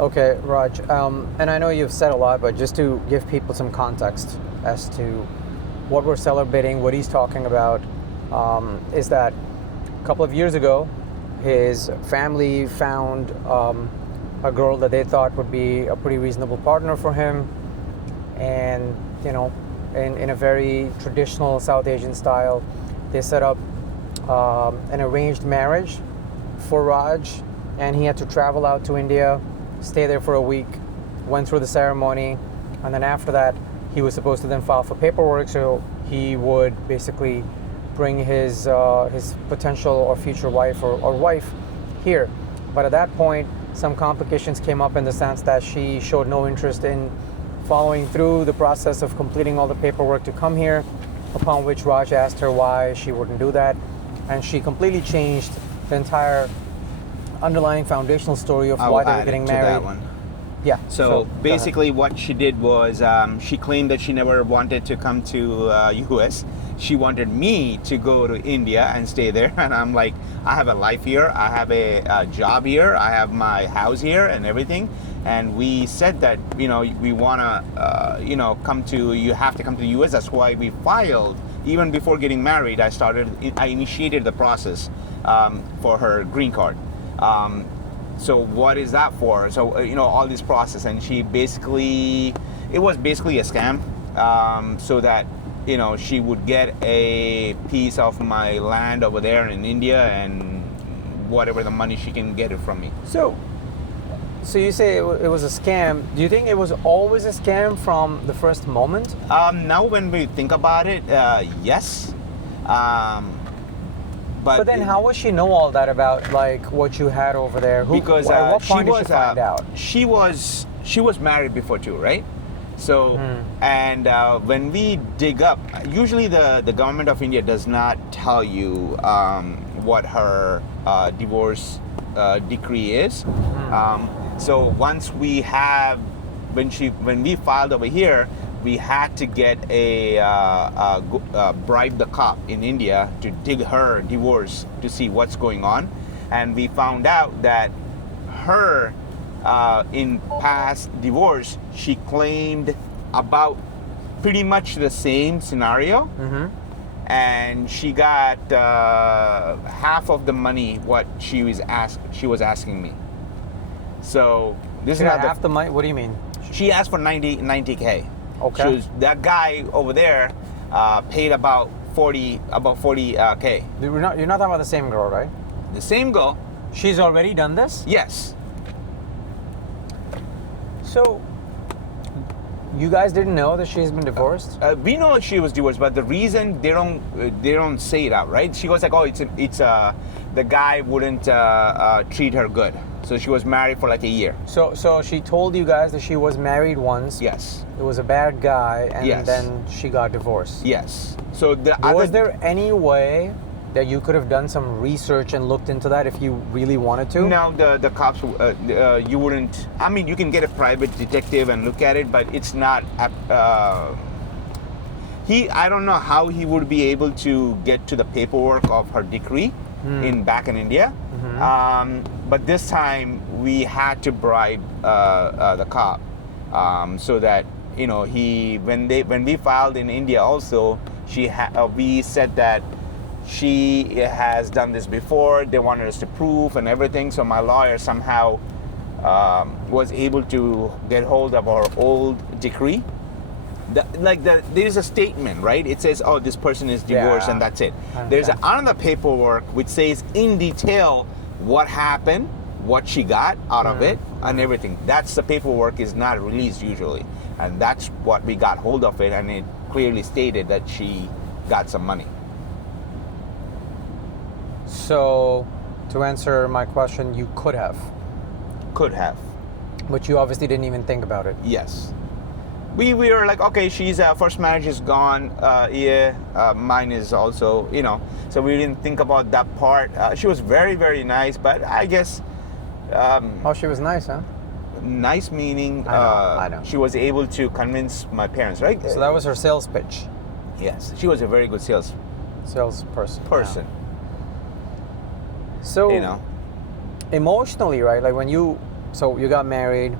Okay, Raj, and I know you've said a lot, but just to give people some context as to what we're celebrating, what he's talking about, is that a couple of years ago, his family found a girl that they thought would be a pretty reasonable partner for him, and in a very traditional South Asian style, they set up an arranged marriage for Raj, and he had to travel out to India, stay there for a week, went through the ceremony, and then after that, he was supposed to then file for paperwork, so he would basically bring his potential or future wife or wife here. But at that point, some complications came up in the sense that she showed no interest in following through the process of completing all the paperwork to come here, upon which Raj asked her why she wouldn't do that, and she completely changed the entire underlying foundational story of why they were getting married. That one. Yeah. So basically what she did was she claimed that she never wanted to come to US. She wanted me to go to India and stay there. And I'm like, I have a life here. I have a job here. I have my house here and everything. And we said that, we want to, you have to come to the US. That's why we filed. Even before getting married, I initiated the process for her green card. So what is that for? So, all this process, and it was basically a scam, so that, she would get a piece of my land over there in India and whatever the money she can get it from me. So you say it was a scam. Do you think it was always a scam from the first moment? Now when we think about it, yes. But then how would she know all that about like what you had over there? Because at what point did she find out? She was married before too, right? So and when we dig up, usually the government of India does not tell you what her divorce decree is. So once we have, when we filed over here, we had to get bribe the cop in India to dig her divorce to see what's going on, and we found out that her in past divorce she claimed about pretty much the same scenario, and she got half of the money what she was asking me. So this is not half the money. What do you mean? She asked for 90K. Okay. That guy over there paid about 40K. You're not talking about the same girl, right? The same girl. She's already done this? Yes. So you guys didn't know that she's been divorced? We know she was divorced, but the reason they don't say it out, right? She was like, oh, it's the guy wouldn't treat her good. So she was married for like a year. So she told you guys that she was married once. Yes. It was a bad guy, and yes. then she got divorced. Yes. So was there any way that you could have done some research and looked into that if you really wanted to? No, the cops, you wouldn't. I mean, you can get a private detective and look at it, but it's not. I don't know how he would be able to get to the paperwork of her decree back in India. But this time we had to bribe the cop, so that when we filed in India also, we said that she has done this before. They wanted us to prove and everything. So my lawyer somehow was able to get hold of our old decree. There's a statement, right? It says, oh, this person is divorced, and that's it. There's another paperwork which says in detail what happened, what she got out of it, and everything. That's the paperwork is not released usually. And that's what we got hold of it, and it clearly stated that she got some money. So, to answer my question, you could have. Could have. But you obviously didn't even think about it. Yes. We were like, okay, she's first marriage is gone. Mine is also, So we didn't think about that part. She was very, very nice, but I guess. She was nice, huh? Nice meaning. I know. She was able to convince my parents, right? So that was her sales pitch. Yes, she was a very good salesperson. Yeah. So, emotionally, right? Like when you So you got married.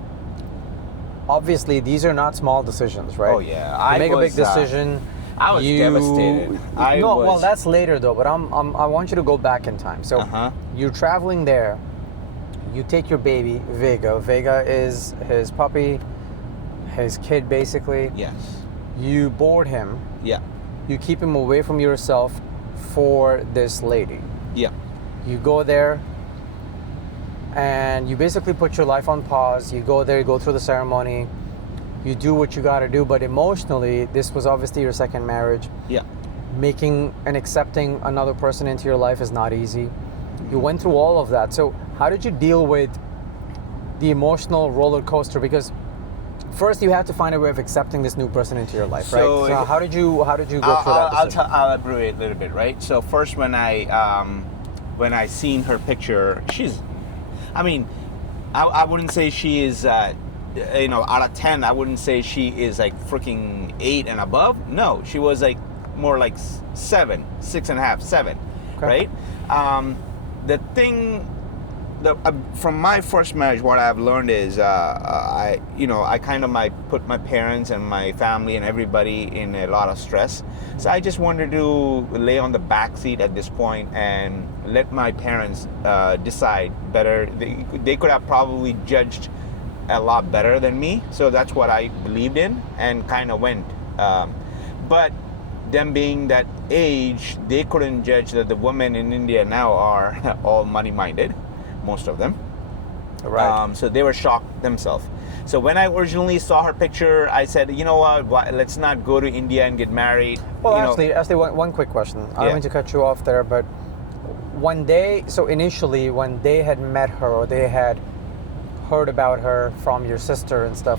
Obviously, these are not small decisions, right? Oh yeah, You make a big decision. I was devastated. Well, that's later though. But I want you to go back in time. So you're traveling there. You take your baby, Vega. Vega is his puppy, his kid, basically. Yes. You board him. Yeah. You keep him away from yourself for this lady. Yeah. You go there. And you basically put your life on pause. You go there, you go through the ceremony, you do what you got to do. But emotionally, this was obviously your second marriage. Yeah. Making and accepting another person into your life is not easy. You went through all of that. So how did you deal with the emotional roller coaster? Because first you had to find a way of accepting this new person into your life, right? So how did you go through that decision? I'll abbreviate a little bit, right? So first, when I seen her picture, I wouldn't say she is, out of 10, I wouldn't say she is like freaking 8 and above. No, she was like more like 7, 6.5, 7, okay. Right? From my first marriage, what I've learned is, I kind of put my parents and my family and everybody in a lot of stress. So I just wanted to lay on the back seat at this point and let my parents decide better. They could have probably judged a lot better than me. So that's what I believed in and kind of went. But them being that age, they couldn't judge that the women in India now are all money-minded. Most of them. Right. So they were shocked themselves. So when I originally saw her picture, I said, you know what, let's not go to India and get married. Well, actually, one quick question. I don't mean to cut you off there, but initially when they had met her or they had heard about her from your sister and stuff,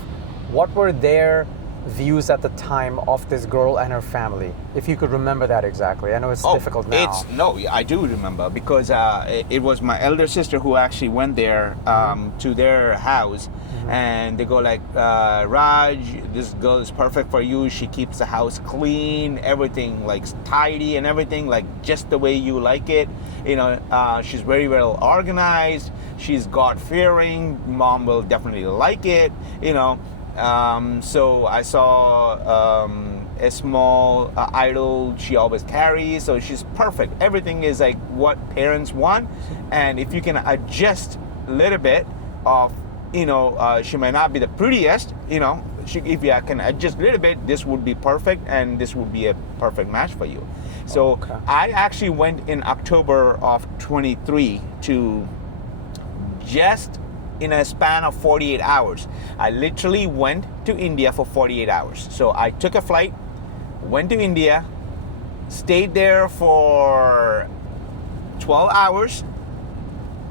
what were their views at the time of this girl and her family, if you could remember that exactly? I know it's difficult now. I do remember, because it was my elder sister who actually went there to their house, and they go like, Raj, this girl is perfect for you. She keeps the house clean, everything like tidy and everything like just the way you like it. She's very well organized. She's God-fearing. Mom will definitely like it. So I saw a small idol she always carries, so she's perfect. Everything is like what parents want, and if you can adjust a little bit of, she might not be the prettiest, if you can adjust a little bit, this would be perfect, and this would be a perfect match for you. So I actually went in October of 23 to just in a span of 48 hours. I literally went to India for 48 hours. So I took a flight, went to India, stayed there for 12 hours,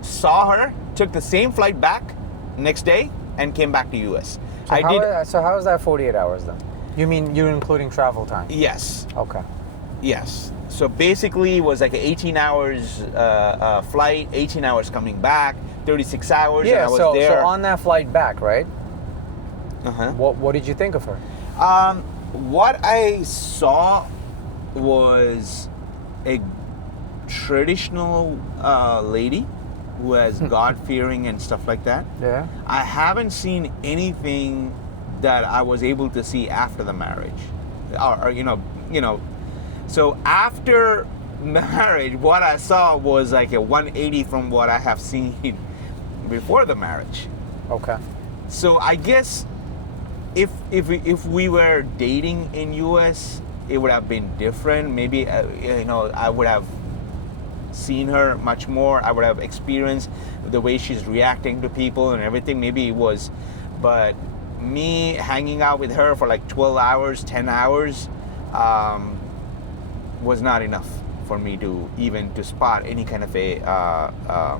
saw her, took the same flight back next day, and came back to US. So how is that 48 hours then? You mean you're including travel time? Yes. Okay. Yes. So basically it was like an 18 hours flight, 18 hours coming back, 36 hours, and I was there. So on that flight back, right? What did you think of her? What I saw was a traditional lady who has God-fearing and stuff like that. Yeah. I haven't seen anything that I was able to see after the marriage, or. So after marriage, what I saw was like a 180 from what I have seen before the marriage. Okay. So I guess if we were dating in US, it would have been different. Maybe I would have seen her much more. I would have experienced the way she's reacting to people and everything. Maybe it was, but me hanging out with her for like 12 hours, 10 hours, was not enough for me to spot any kind of a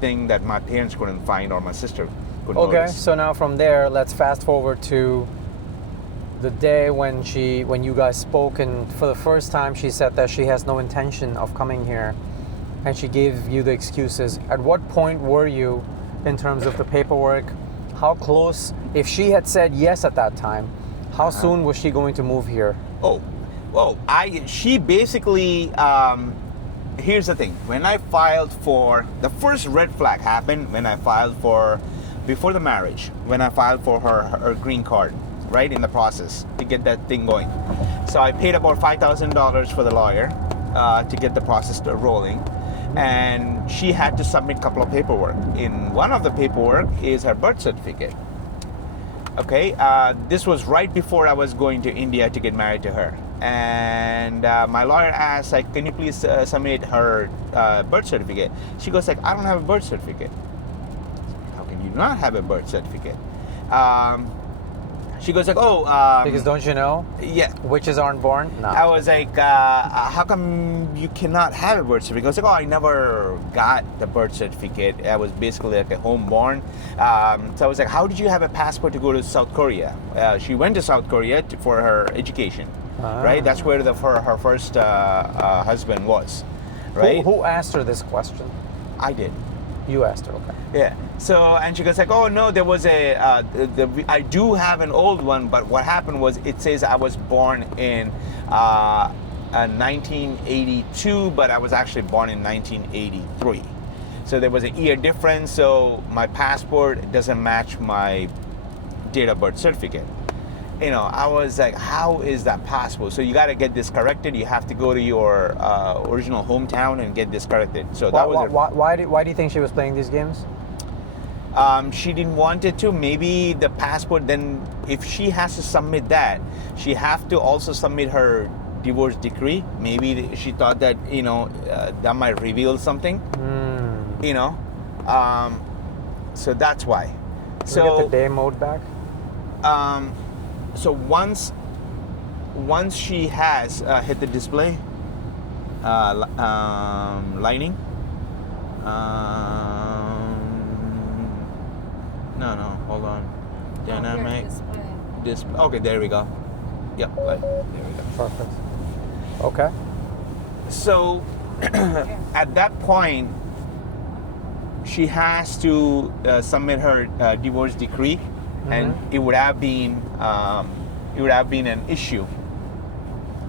thing that my parents couldn't find or my sister couldn't notice. So now from there, let's fast forward to the day when you guys spoke, and for the first time she said that she has no intention of coming here, and she gave you the excuses. At what point were you in terms of the paperwork? How close, if she had said yes at that time, how soon was she going to move here? She basically, here's the thing. When I filed for, the first red flag happened when I filed for before the marriage, when I filed for her green card, right, in the process to get that thing going. So I paid about $5,000 for the lawyer to get the process rolling. And she had to submit a couple of paperwork. In one of the paperwork is her birth certificate. Okay, this was right before I was going to India to get married to her. And my lawyer asked, like, can you please submit her birth certificate? She goes like, I don't have a birth certificate. How can you not have a birth certificate? She goes like, because don't you know? Yeah. Witches aren't born? No. I was like, how come you cannot have a birth certificate? I was like, I never got the birth certificate. I was basically like a homeborn. So I was like, how did you have a passport to go to South Korea? She went to South Korea for her education, right? That's where her first husband was, right? Who asked her this question? I did. You asked her, okay. Yeah. So, and she goes like, oh no, there was I do have an old one, but what happened was it says I was born in 1982, but I was actually born in 1983. So there was a year difference, so my passport doesn't match my date of birth certificate. You know, I was like, how is that possible? So you got to get this corrected. You have to go to your original hometown and get this corrected. So that was why do you think she was playing these games? She didn't want it to. Maybe the passport, then if she has to submit that, she have to also submit her divorce decree. Maybe she thought that, you know, that might reveal something, you know. So that's why. Can we get the day mode back? So once she has hit the display, lining, no, hold on, dynamic display. Okay, there we go. Yep, there we go. Perfect. Okay. So at that point, she has to submit her divorce decree. And it would have been an issue,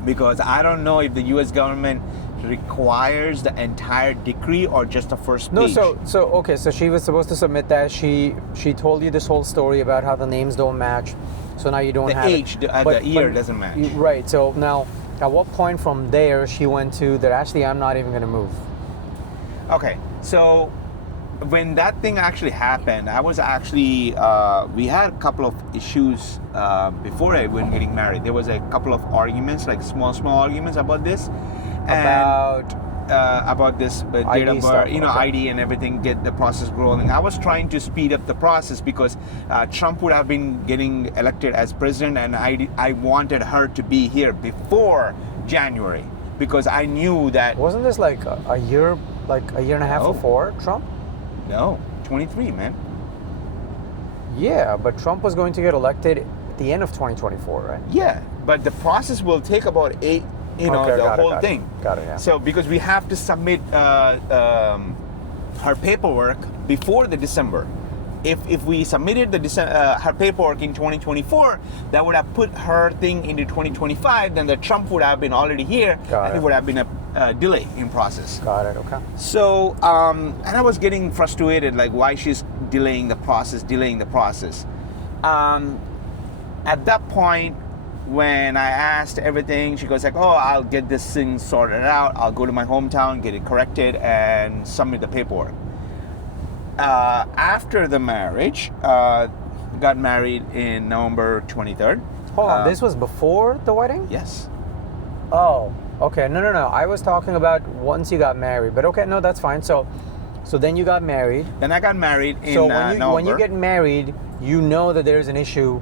because I don't know if the U.S. government requires the entire decree or just the first page. No, so she was supposed to submit that. She told you this whole story about how the names don't match, so now you don't have age, the year doesn't match. Right. So now, at what point from there she went to that? Actually, I'm not even going to move. Okay, so when that thing actually happened, I was actually, we had a couple of issues before I went getting married. There was a couple of arguments, like small arguments about this. About this date of birth, you know, okay. ID and everything, get the process rolling. I was trying to speed up the process because Trump would have been getting elected as president, and I wanted her to be here before January, because I knew that... Wasn't this like a year and a half before Trump? No, 23, man. Yeah, but Trump was going to get elected at the end of 2024, right? Yeah, but the process will take about 8, the whole thing. Got it, yeah. So because we have to submit her paperwork before the December. If we submitted her paperwork in 2024, that would have put her thing into 2025, then the Trump would have been already here, and it would have been a delay in process. Got it, okay. So, and I was getting frustrated, like why she's delaying the process. At that point, when I asked everything, she goes like, oh, I'll get this thing sorted out. I'll go to my hometown, get it corrected, and submit the paperwork. After the marriage, got married in November 23rd. Hold on, this was before the wedding? Yes. Oh, okay. No. I was talking about once you got married, but okay, no, that's fine. So then you got married. Then I got married in November. When you get married, you know that there's an issue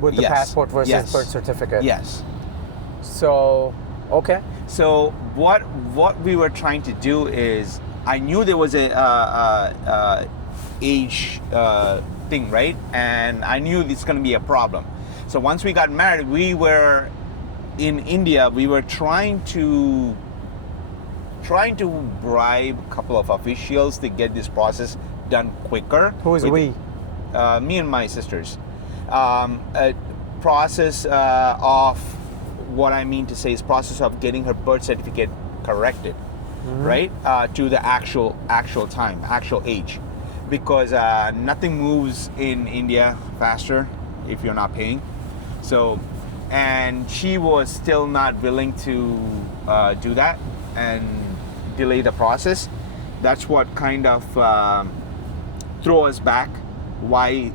with the passport versus birth certificate. Yes. So, okay. So what we were trying to do is, I knew there was a age thing, right? And I knew it's going to be a problem. So once we got married, we were in India. We were trying to bribe a couple of officials to get this process done quicker. Who is we? Me and my sisters. A process of, what I mean to say is process of getting her birth certificate corrected, right, to the actual time, actual age, because nothing moves in India faster if you're not paying. So, and she was still not willing to do that and delay the process. That's what kind of threw us back. Why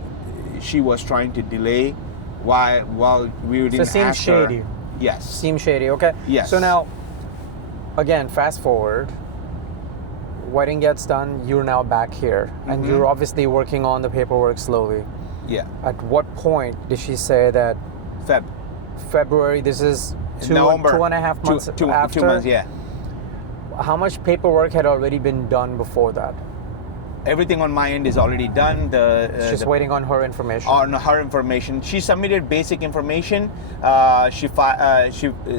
she was trying to delay? While we didn't So it seems ask her. shady. Yes. Seems shady. Okay. Yes. So now, again, fast forward. Wedding gets done. You're now back here, and Mhm. you're obviously working on the paperwork slowly. Yeah. At what point did she say that February? This is November. 2.5 months after. 2 months. Yeah. How much paperwork had already been done before that? Everything on my end is already done. It's just waiting on her information. On her information. She submitted basic information. She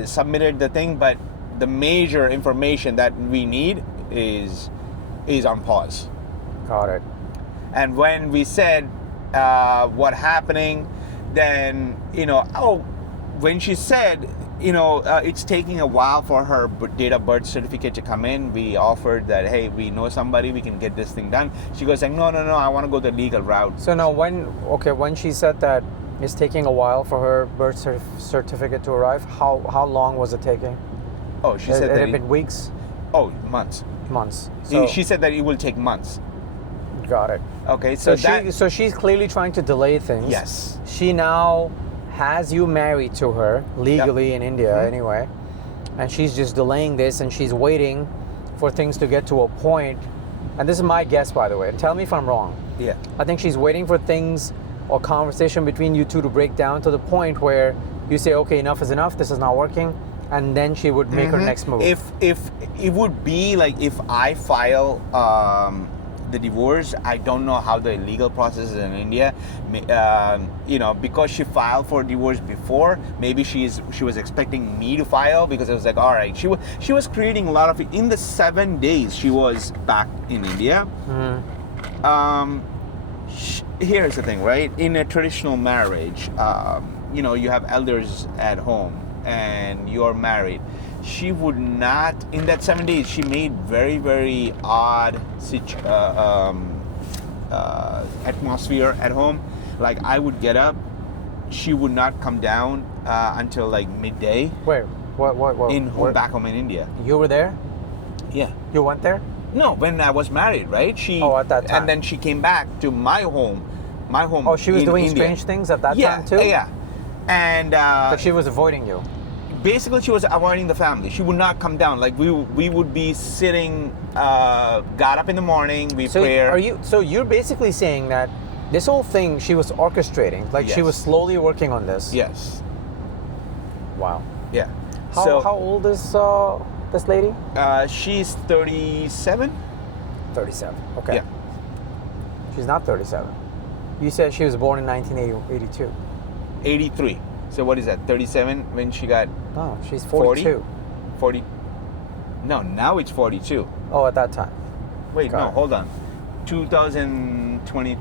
submitted the thing, but the major information that we need is on pause. Got it. And when we said what happening, then when she said it's taking a while for her date of birth certificate to come in, we offered that, hey, we know somebody, we can get this thing done. She goes like, no, I want to go the legal route. So now when she said that it's taking a while for her birth certificate to arrive, how long was it taking? Oh, she said it that had been weeks? Oh, months. Months. So, She said that it will take months. Got it. Okay, So she's clearly trying to delay things. Yes. She now has you married to her legally in India anyway, and she's just delaying this, and she's waiting for things to get to a point. And this is my guess, by the way. Tell me if I'm wrong. Yeah. I think she's waiting for things or conversation between you two to break down to the point where you say, okay, enough is enough. This is not working. And then she would make her next move. If it would be like if I file the divorce, I don't know how the legal process is in India. Because she filed for divorce before, maybe she was expecting me to file, because it was like, all right, she was creating a lot of, in the 7 days she was back in India. Here's the thing, right? In a traditional marriage, you have elders at home and you're married. She would not, in that 7 days, she made very, very odd atmosphere at home. Like, I would get up, she would not come down until like midday. Where? What? Back home in India. You were there? Yeah. You went there? No, when I was married, right? At that time. And then she came back to my home. Oh, she was doing India. strange things at that time too? Yeah. And but she was avoiding you. Basically, she was avoiding the family. She would not come down. Like, we would be sitting, got up in the morning, we pray. So you're basically saying that this whole thing she was orchestrating, like she was slowly working on this? Yes. Wow. Yeah. How old is this lady? She's 37. 37. Okay. Yeah. She's not 37. You said she was born in 1982. 83. So what is that? 37 when she got? No, she's 42. 40. No, now it's 42. Oh, at that time. Wait, no, hold on. 2020,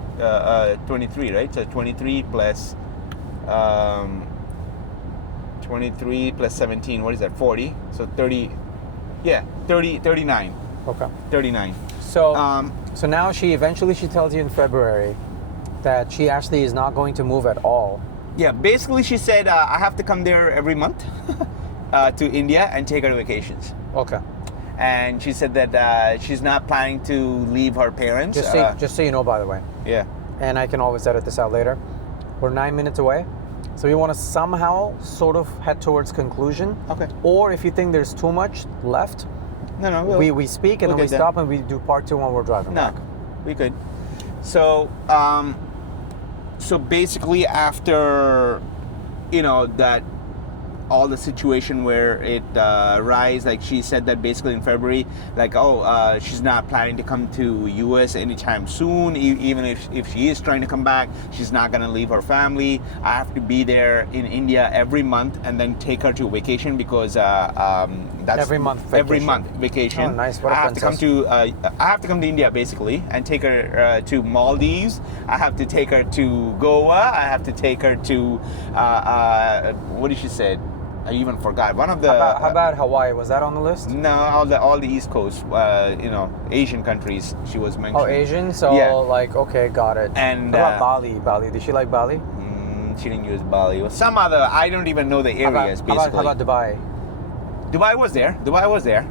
23, right? So 23 plus 23 plus 17. What is that? 40. So 30. Yeah, 39. Okay. 39. So so now she tells you in February that she actually is not going to move at all. Yeah, basically she said I have to come there every month to India and take her vacations. Okay. And she said that she's not planning to leave her parents. Just so you know, by the way. Yeah. And I can always edit this out later. We're 9 minutes away. So you want to somehow sort of head towards conclusion. Okay. Or if you think there's too much left, no, we speak and then we stop and we do part 2 when we're driving back. We could. So so basically after that all the situation where it rise, like she said that basically in February, like she's not planning to come to US anytime soon. Even if she is trying to come back, she's not going to leave her family. I have to be there in India every month and then take her to vacation, because that's every month vacation. Oh, nice. What a princess. I have to come to India basically and take her to Maldives. I have to take her to Goa. I have to take her to what did she say? I even forgot. One of the How about Hawaii? Was that on the list? no, all the East Coast, Asian countries. She was mentioning. Oh, Asian. So Yeah. like, okay, got it. And, how about Bali? Bali. Did she like Bali? She didn't use Bali. It was some other. I don't even know the areas. Basically, How about Dubai? Dubai was there. Dubai was there.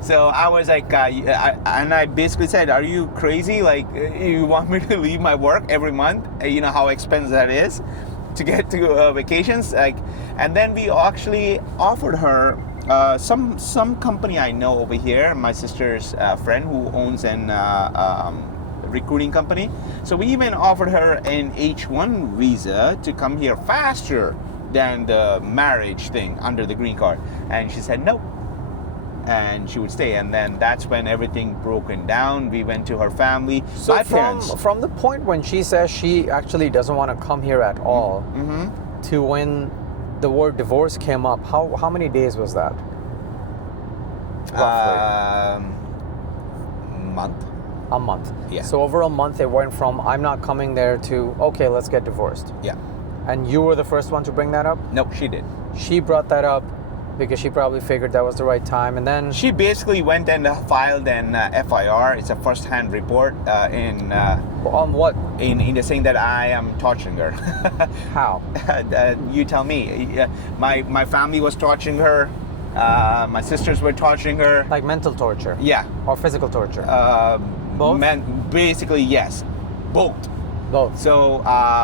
So I was like, I basically said, "Are you crazy? Like, you want me to leave my work every month? You know how expensive that is to get to vacations." Like, and then we actually offered her some company I know over here. My sister's friend who owns an recruiting company. So we even offered her an H1 visa to come here faster than the marriage thing under the green card, and she said no. And she would stay, and then that's when everything broken down. We went to her family. So my parents. from the point when she says she actually doesn't want to come here at all, to when the word divorce came up, how many days was that? Roughly. Month. A month. Yeah. So over a month, it went from I'm not coming there to okay, let's get divorced. Yeah. And you were the first one to bring that up? Nope, she did. She brought that up because she probably figured that was the right time, and then She basically went and filed an FIR. It's a first-hand report on what? in India saying that I am torturing her. How? You tell me. My family was torturing her. My sisters were torturing her. Like mental torture? Yeah. Or physical torture? Both? Basically, yes. Both. Both. So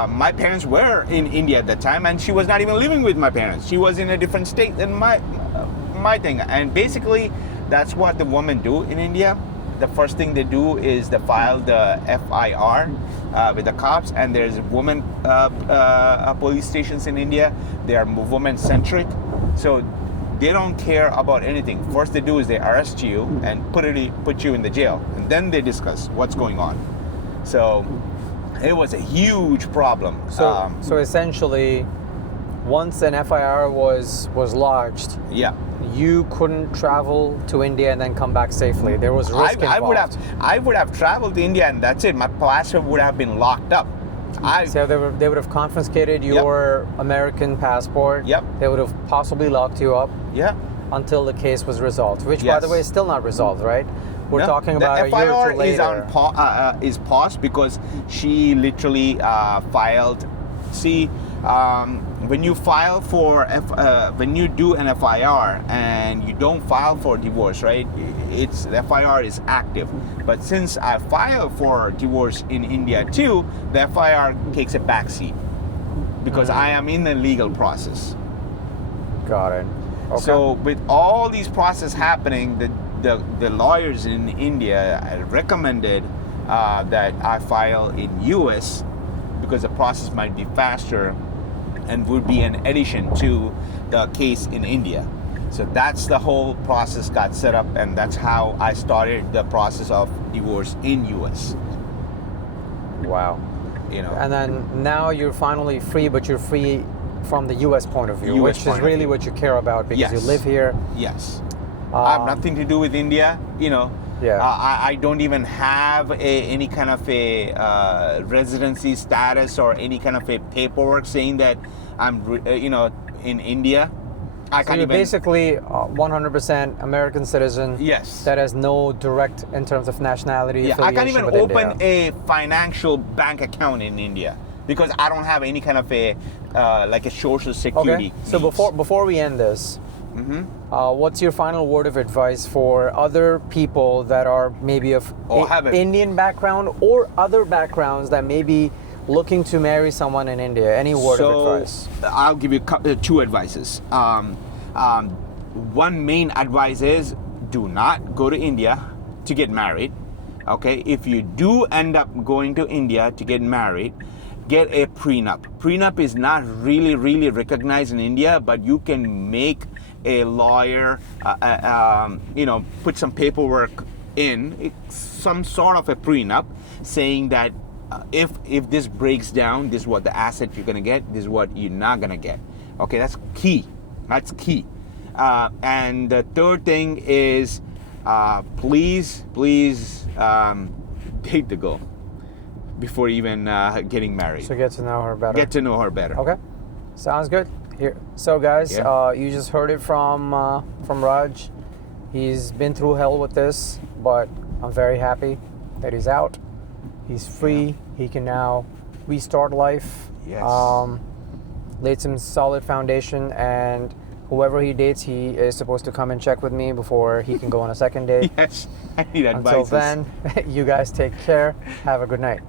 my parents were in India at that time, and she was not even living with my parents. She was in a different state than my thing. And basically, that's what the women do in India. The first thing they do is they file the FIR with the cops, and there's women police stations in India. They are women centric, so they don't care about anything. First they do is they arrest you and put you in the jail, and then they discuss what's going on. So it was a huge problem. So essentially, once an FIR was lodged, yeah, you couldn't travel to India and then come back safely. There was risk involved. I would have traveled to India, and that's it. My passport would have been locked up. So they would have confiscated your American passport. Yep. They would have possibly locked you up. Yeah. Until the case was resolved, which by Yes. the way is still not resolved, right? We're No, talking about the a year or FIR two later. is paused because she literally filed. See, when you file for when you do an FIR and you don't file for divorce, right? The FIR is active. But since I filed for divorce in India too, the FIR takes a backseat because I am in the legal process. Got it. Okay. So with all these processes happening, the lawyers in India recommended that I file in US because the process might be faster and would be an addition to the case in India. So that's the whole process got set up, and that's how I started the process of divorce in US. Wow. You know. And then now you're finally free, but you're free from the U.S. point of view, US which is point of really view. what you care about because you Yes. live here. Yes. I have nothing to do with India, you know. Yeah. I don't even have any kind of a residency status or any kind of a paperwork saying that I'm, in India. I So can't you're even. basically 100% American citizen. Yes. That has no direct, in terms of nationality, Yeah, I can't affiliation even with open India. a financial bank account in India because I don't have any kind of a like a social security. Okay. So needs. before we end this, what's your final word of advice for other people that are maybe of Indian background or other backgrounds that may be looking to marry someone in India? Any word of advice? I'll give you two advices. One main advice is do not go to India to get married. Okay, if you do end up going to India to get married, get a prenup. Prenup is not really recognized in India, but you can make a lawyer, put some paperwork in, some sort of a prenup saying that if this breaks down, this is what the asset you're gonna get, this is what you're not gonna get. Okay, that's key. That's key. And the third thing is, please date the girl before even getting married. So get to know her better. Get to know her better. Okay. Sounds good. Here, so guys, Yeah. you just heard it from Raj. He's been through hell with this, but I'm very happy that he's out. He's free. He can now restart life. Yes. Laid some solid foundation, and whoever he dates, he is supposed to come and check with me before he can go on a second date. Yes, I need Until advice. then, you guys take care. Have a good night.